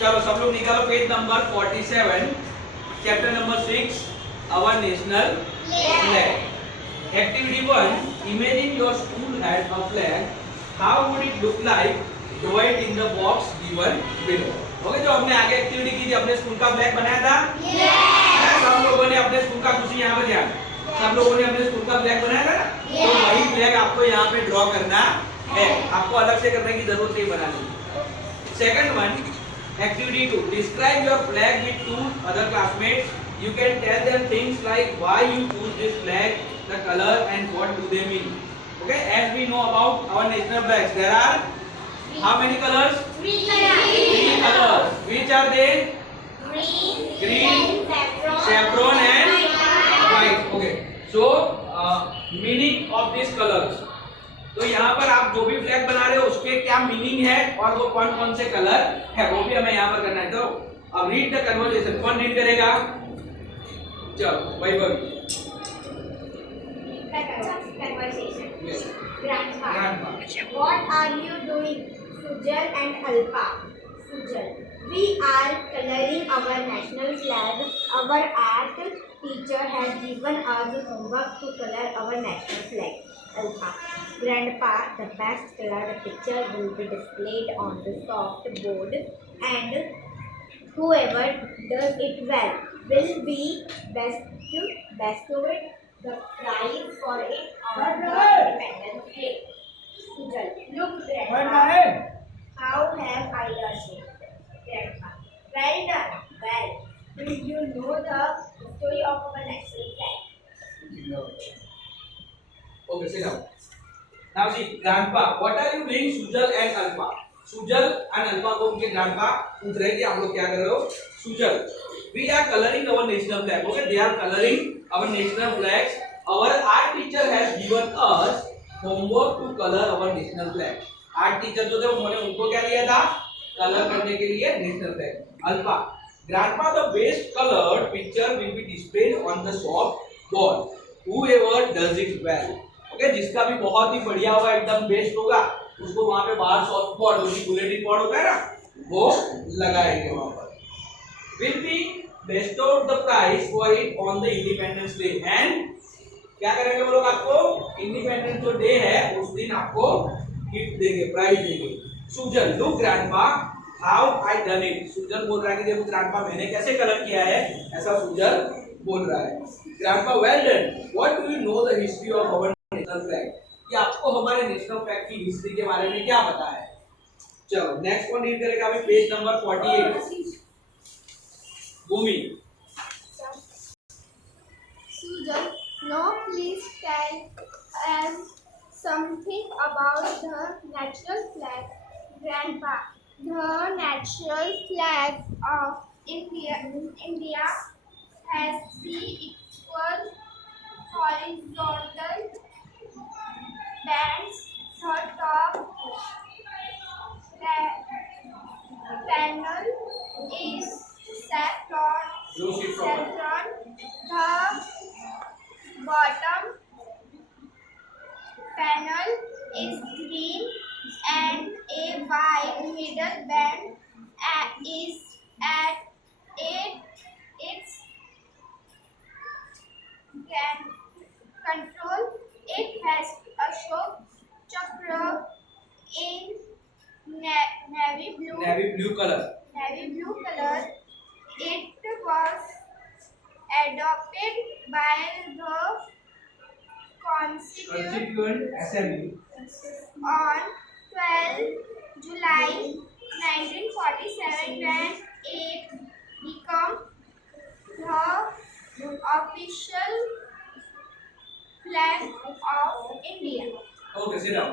चलो सब लोग निकालो page number 47, chapter number 6, our national flag. Activity 1, imagine your school had a flag. How would it look like? Draw it in the box given below. Okay, जो हमने आगे activity की थी, अपने स्कूल का फ्लैग बनाया था. सब लोगों ने अपने स्कूल का, खुशी यहाँ पे ध्यान, सब लोगों ने अपने स्कूल का फ्लैग बनाया था ना. तो वही फ्लैग आपको यहाँ पे ड्रॉ करना है, आपको अलग से करने की जरूरत नहीं बनानी. Second one, activity 2, describe your flag with two other classmates. You can tell them things like why you choose this flag, the color, and what do they mean. Okay, as we know about our national flags, there are how many colors? Three colors. Which are they? Green, saffron, and white. Okay, so meaning of these colors. तो यहाँ पर आप जो भी flag बना रहे हो उसके क्या मीनिंग है और वो कौन कौन से कलर है वो भी हमें यहाँ पर करना है. तो अब रीड द कन्वर्सेशन. कौन रीड करेगा? चलो वैभव. Grandpa, what are you doing? Sujal and Alpa. Sujal, we are coloring our national flag. Our art teacher has given us homework to color our national flag. Alpa, Grandpa, the best colored picture will be displayed on the soft board, and whoever does it well will be bestowed the prize for it on the Independence Day. Sujal, look, Grandpa, how have I done it? Grandpa, well done. Well, do you know the story of our national flag? Okay, sit down. Now see, grandpa, what are you doing? Sujal and Alpa. Sujal and Alpa को उनके grandpa पूछ रहे हैं कि आप लोग क्या कर रहे हो? Sujal, we are coloring our national flag. Okay, they are coloring our national flags. Our art teacher has given us homework to color our national flag. Art teacher जो थे उन्होंने उनको क्या दिया था? कलर करने के लिए national flag. Alpa, grandpa, the best colored picture will be displayed on the soft board. Whoever does it well. Okay, जिसका भी बहुत ही बढ़िया होगा, एकदम बेस्ट होगा, उसको वहां पे बाहर सॉफ्ट बोर्ड, जो कि बुलेटिन बोर्ड होता है ना, वो लगाएंगे वहां पर. Will be bestowed the prize for it on the Independence Day. And क्या करेंगे वो लोग? आपको इंडिपेंडेंस जो डे है उस दिन आपको गिफ्ट देंगे, प्राइज देंगे. Sujal, look grandpa, how I done it. Sujal बोल रहा है कि देखो ग्रैंडपा मैंने कैसे कलर किया है, ऐसा सुजल बोल रहा है. Grandpa, well done. What do you know the history of our national flag. ये आपको हमारे नेशनल फ्लैग की हिस्ट्री के बारे में क्या पता है? चलो नेक्स्ट वन रीड करेगा अभी page number 48. Bhumi. Sujal, no, please tell us something about the national flag. Grandpa, the national flag of India has three equal horizontal bands. The top panel is saffron. The bottom panel is green, and a wide middle band is at its control. It has Ashok Chakra in navy blue color. It was adopted by the Constituent Assembly on 12 July 1947 when it became the official flag of India. Okay, sit down.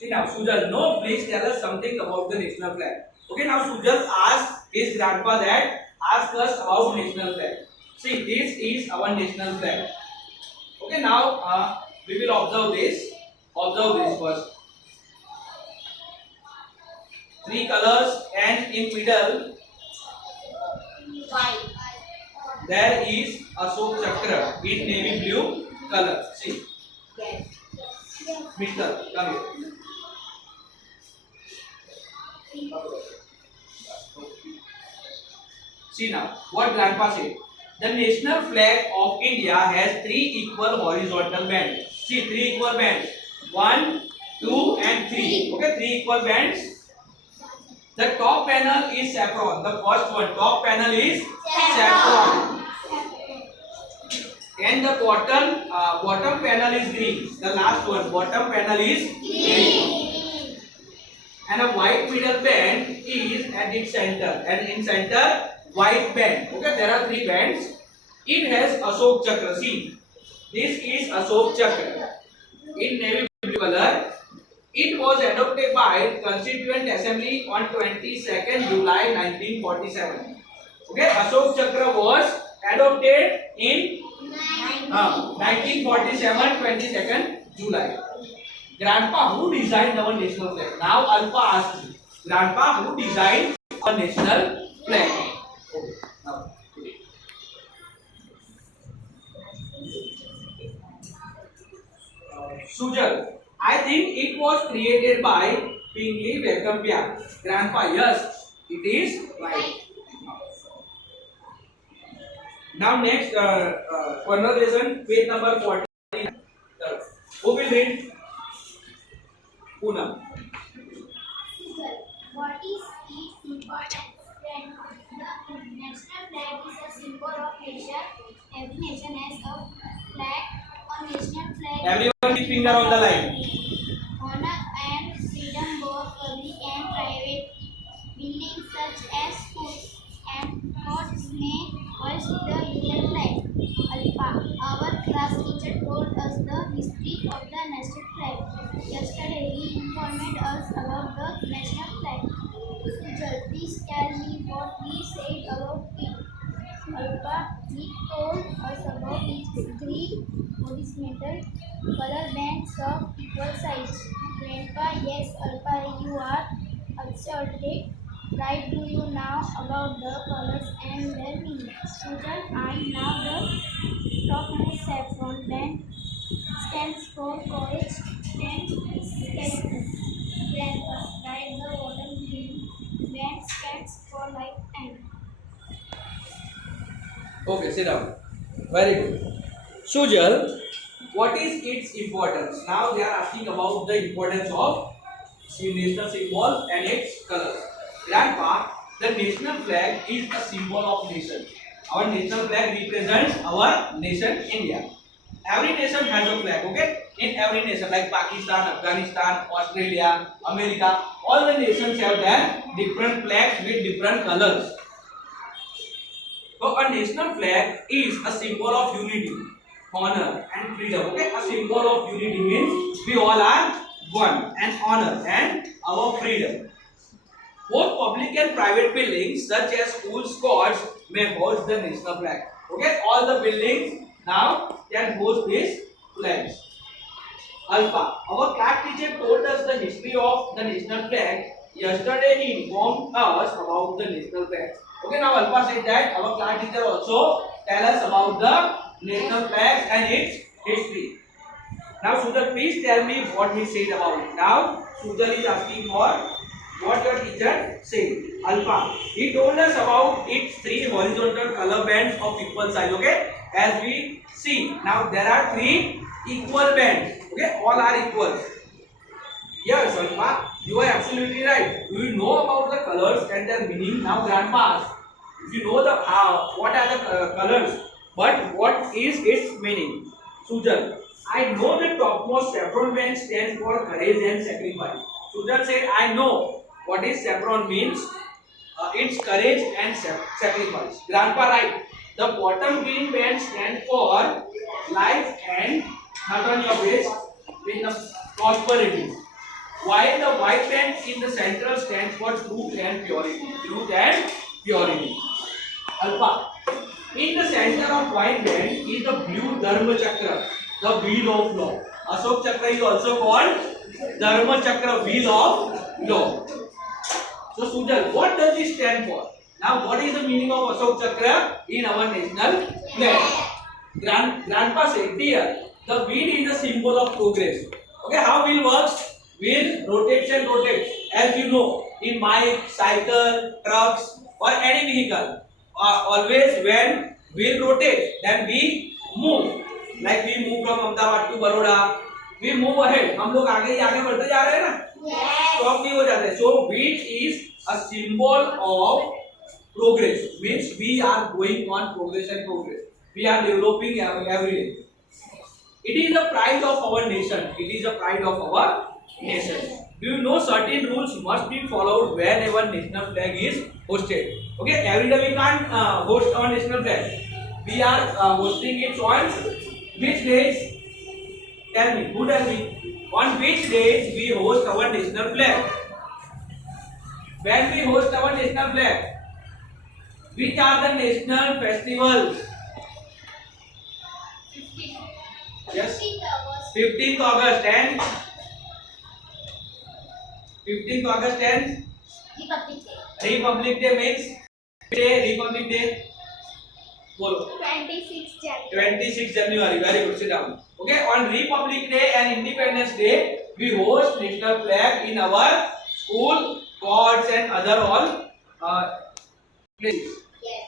Sujal, no, please tell us something about the national flag. Okay, now Sujal asked his grandpa that ask us about national flag. See, this is our national flag. Okay, now we will observe this. Observe this first. Three colors, and in middle White. there is Ashok Chakra in navy blue color. See, Yes. Mr. Come here. See now, what Grandpa said. The national flag of India has three equal horizontal bands. See, three equal bands. 1, 2, and 3. Okay, three equal bands. The top panel is saffron. The first one, top panel is saffron. And the bottom panel is green. The last one, bottom panel is green. And a white middle band is at its center. And in center, white band. Okay, there are three bands. It has Ashok Chakra. See, this is Ashok Chakra in navy blue color. It was adopted by Constituent Assembly on 22nd July 1947. Okay, Ashok Chakra was adopted in 1947, 22nd July. Grandpa, who designed our national flag? Now Alpha asks me, Grandpa, who designed our national flag? Okay, now. Sujal, I think it was created by Pingley Venkapya. Grandpa, yes, it is right. Now next conversation, page number 14. Who will read? Poonam. What is its importance? The national flag is a symbol of nation. Every nation has a flag. A national flag. Everyone keep finger on the line. Honor and freedom, both public and private. Buildings such as schools and courts may hoist the Indian flag. Alpha, our class teacher told us the history of the national flag. Yesterday, he informed us about the national flag. Sujal, please tell me what he said about it. Alpha, he told us about its three horizontal color bands of equal size. Grandpa, yes, Alpha, you are absolutely right. Do you know about the colors and their meaning? Sujal, I know the top and saffron band stands for courage and character. Grandpa, right, the bottom green band stands for life and. Okay, sit down. Very good. Sujal, what is its importance? Now they are asking about the importance of national symbol and its colors. Grandpa, the national flag is a symbol of nation. Our national flag represents our nation, India. Every nation has a flag, okay? In every nation, like Pakistan, Afghanistan, Australia, America, all the nations have their different flags with different colors. So a national flag is a symbol of unity, honor and freedom. Okay, a symbol of unity means we all are one, and honor and our freedom. Both public and private buildings such as schools, courts may host the national flag. Okay, all the buildings now can host these flags. Alpha, our class teacher told us the history of the national flag. Yesterday he informed us about the national flag. Okay, now Alpha said that our class teacher also tell us about the national flag and its history. Now Sujal, please tell me what he said about it. Now Sujal is asking for what your teacher said. Alpha, he told us about its three horizontal color bands of equal size. Okay, as we see now there are three equal bands. Okay, all are equal. Yes, Alpha, you are absolutely right. You know about the colors and their meaning. Now Grandpa asks, if you know the what are the colors, but what is its meaning? Sujal, I know the topmost saffron band stands for courage and sacrifice. Sujal said, I know what is saffron means. It's courage and sacrifice. Grandpa right. The bottom green band stands for life and not on your waist with the prosperity. While the white band in the center stands for truth and purity. Truth and purity. Alpha. In the center of white band is the blue Dharma Chakra, the wheel of law. Ashok Chakra is also called Dharma Chakra, wheel of law. So Sujal, what does it stand for? Now what is the meaning of Ashok Chakra in our national flag? Grandpa said, dear, the wheel is a symbol of progress. Okay, how wheel works? Wheel rotates and rotates. As you know, in bike, cycle, trucks or any vehicle. always when wheel rotate, then we move. Like we move from Ahmedabad to Baroda. We move ahead. हम लोग आगे ही आगे बढ़ते जा रहे हैं ना. Stop नहीं हो जाते. So wheel is a symbol of progress. Means we are going on progress and progress. We are developing every day. It is the pride of our nation. It is the pride of our nation. Do you know certain rules must be followed whenever national flag is hosted? Okay, every day we can't host our national flag. We are hosting it on which days? Tell me. Who tell me? On which days we host our national flag? When we host our national flag? Which are the national festivals? 15th August. 15th August and 15th August and Republic Day. Republic Day means Republic Day. Bolo. 26th January. 26 January. Very good. Sit down. Okay. On Republic Day and Independence Day, we host national flag in our school, courts, and other all places. Yes.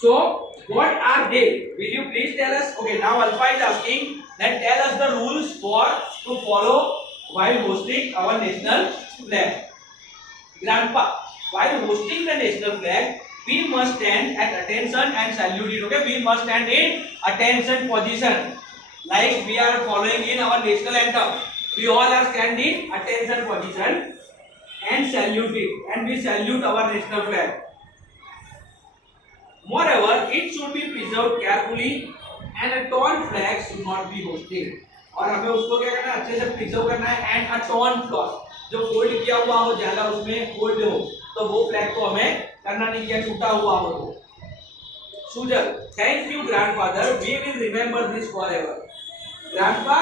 So, what are they? Will you please tell us? Okay. Now Alpha is asking. Then tell us the rules to follow while hosting our national flag. Grandpa, while hosting the national flag, we must stand at attention and salute it. Okay, we must stand in attention position, like we are following in our national anthem. We all are standing attention position and salute it, and we salute our national flag. Moreover, it should be preserved carefully, and a torn flag should not be hosted. और हमें उसको क्या करना है, अच्छे से preserve करना है. एंड अ टॉर्न फ्लॉग, जो फोल्ड किया हुआ हो, ज्यादा उसमें फोल्ड हो, तो वो फ्लैग को हमें करना नहीं, किया टूटा हुआ हो तो. Sujal, thank you grandfather, we will remember this forever. Grandpa,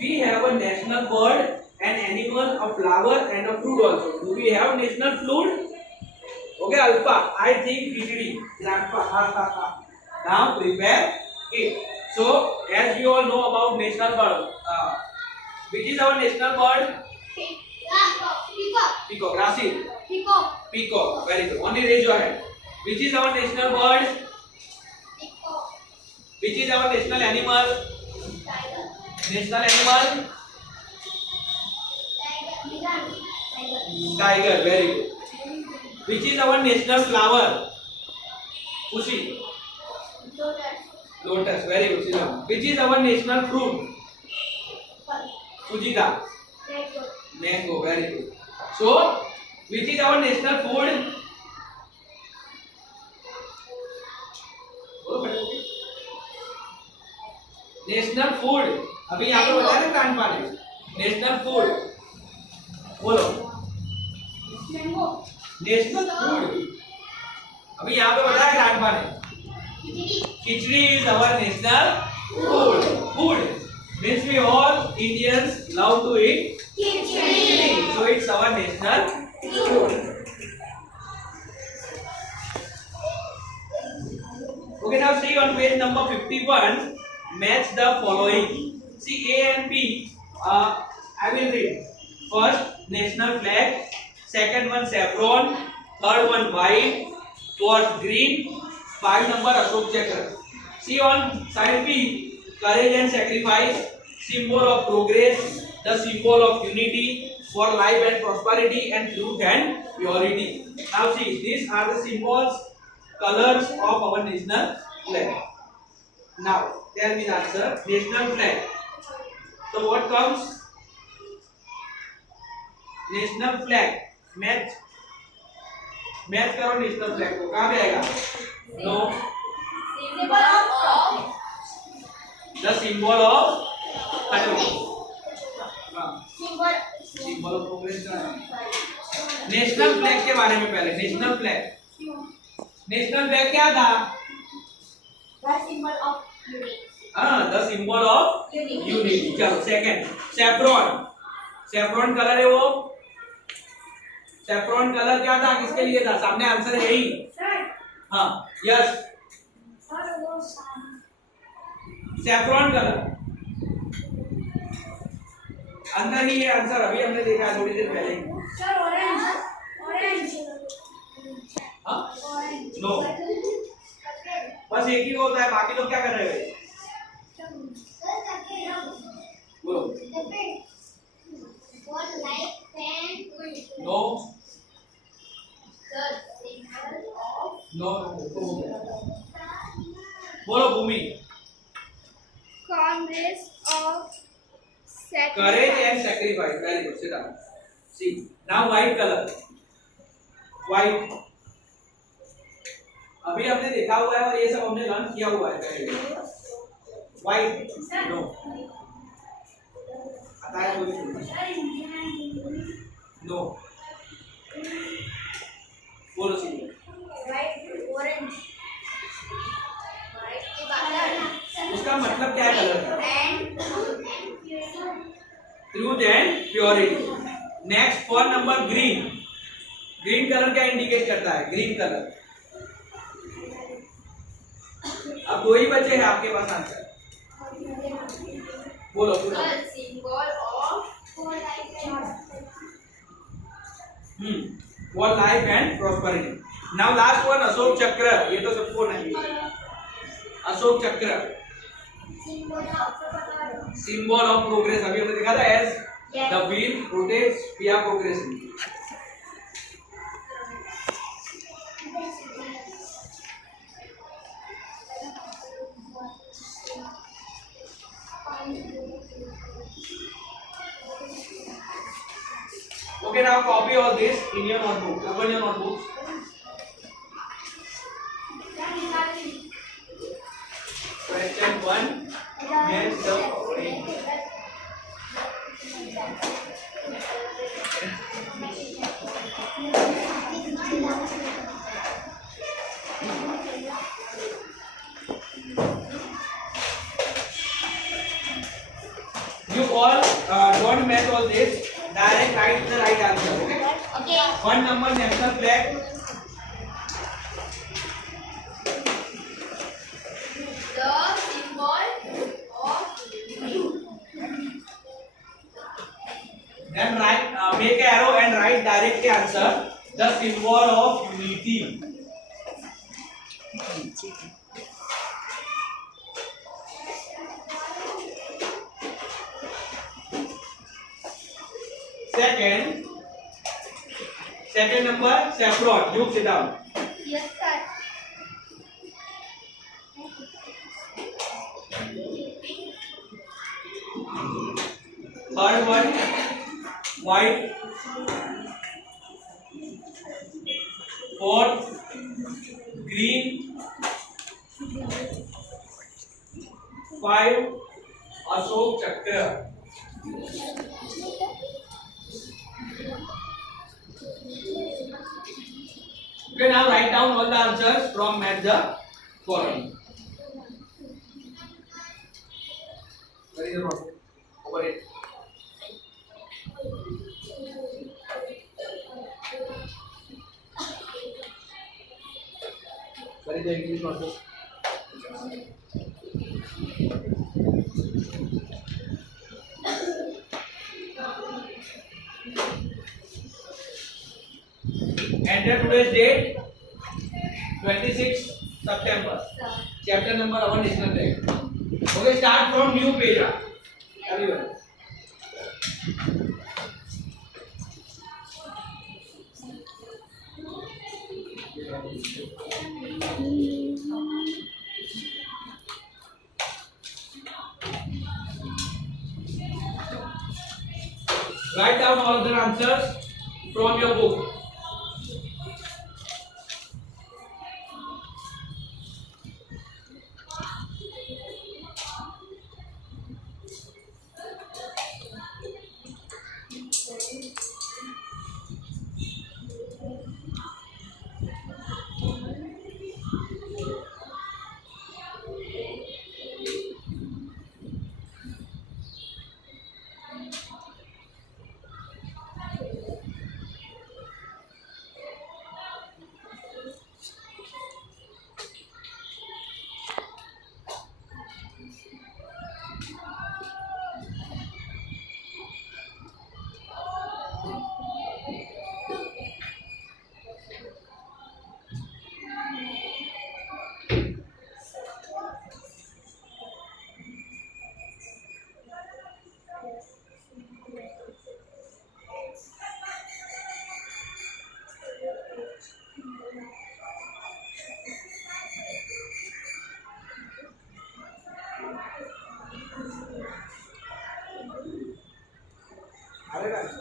we have a national bird, an animal, a flower and a fruit also. Do we have national fruit? Okay alpha, I think khichdi. Grandpa, ha. Now prepare it. So, as you all know about national bird, which is our national bird? Peacock. Peacock. Rasid. Peacock. Peacock. Very good. Only raise your hand. Which is our national bird? Peacock. Which is our national animal? Tiger. National animal? Tiger. Tiger. Very good. Which is our national flower? Pussy. Lotus. Lotus. Very good. Sit down. Which is our national fruit? Fujita. Mango. Mango. Very good. So, which is our national food? National food. अभी यहाँ पे बताया ना grandpa ने national food. बोलो. Mango. National food. अभी यहाँ पे बताया ग्रैंडपा ने. Khichdi. Khichdi is our national food. Food means we all Indians love to eat khichdi. So it's our national food. Okay, now see on page number 51. Match the following. See A and B. I will read. First, national flag. Second one, saffron. Third one, white. Fourth, green. 5 number, Ashok Chakra. See on side B. Courage and sacrifice. Symbol of progress. The symbol of unity for life and prosperity and truth and purity. Now see, these are the symbols, colors of our national flag. Now, tell me the answer. National flag. So what comes? National flag. Match करो national flag को. कहाँ पे आएगा? No. Symbol of The symbol of hello. symbol of progress का है. National flag के बारे में पहले. नेशनल फ्लैग क्या था? the symbol of unity. The symbol of unity. चलो सेकंड, सैफ्रॉन कलर है वो. सैफ्रॉन कलर क्या था, किसके लिए था? सामने आंसर है यही. हाँ, यस. सैफ्रॉन कलर अंदर ही है आंसर. अभी हमने देखा थोड़ी देर पहले. Orange. हाँ, नो. एक ही होता है, बाकी लोग क्या कर रहे हैं? बोलो। नो नो बोलो भूमि। Congress of Courage and sacrifice. Very good. Sit down. See. Now white color. White. अभी हमने देखा हुआ है और ये सब हमने लर्न किया हुआ है पहले। White. No. आता है कोई? No. बोलो सी। उसका मतलब क्या है कलर का? Truth and purity. Next for number green. Green colour क्या इंडिकेट करता है? Green colour. अब दो ही बचे हैं आपके पास आंसर। बोलो पूरा। For life and prosperity. Now last one Ashok चक्र। ये तो सबको नहीं। अशोक चक्र सिंबल ऑफ प्रोग्रेस। अभी हमने देखा था as the wheel rotates we are progressing. Okay, now copy all this in your notebook. Open your notebooks. Question 1. Match the following. You all don't match all this. Direct write the right answer. Okay. Okay. One number national flag. The symbol of Then write, make an arrow and write direct answer. The symbol of unity. Second number saffron. You sit down. yes sir. Third one white. Fourth green. 5 Ashok Chakra. Okay, now write down all the answers from match the following. Where is the notebook? Over it. Where is the English notebook? Enter today's date 26 September. Chapter number our national flag. Okay, start from new page. Everyone. Write down all the answers from your book. Correct answer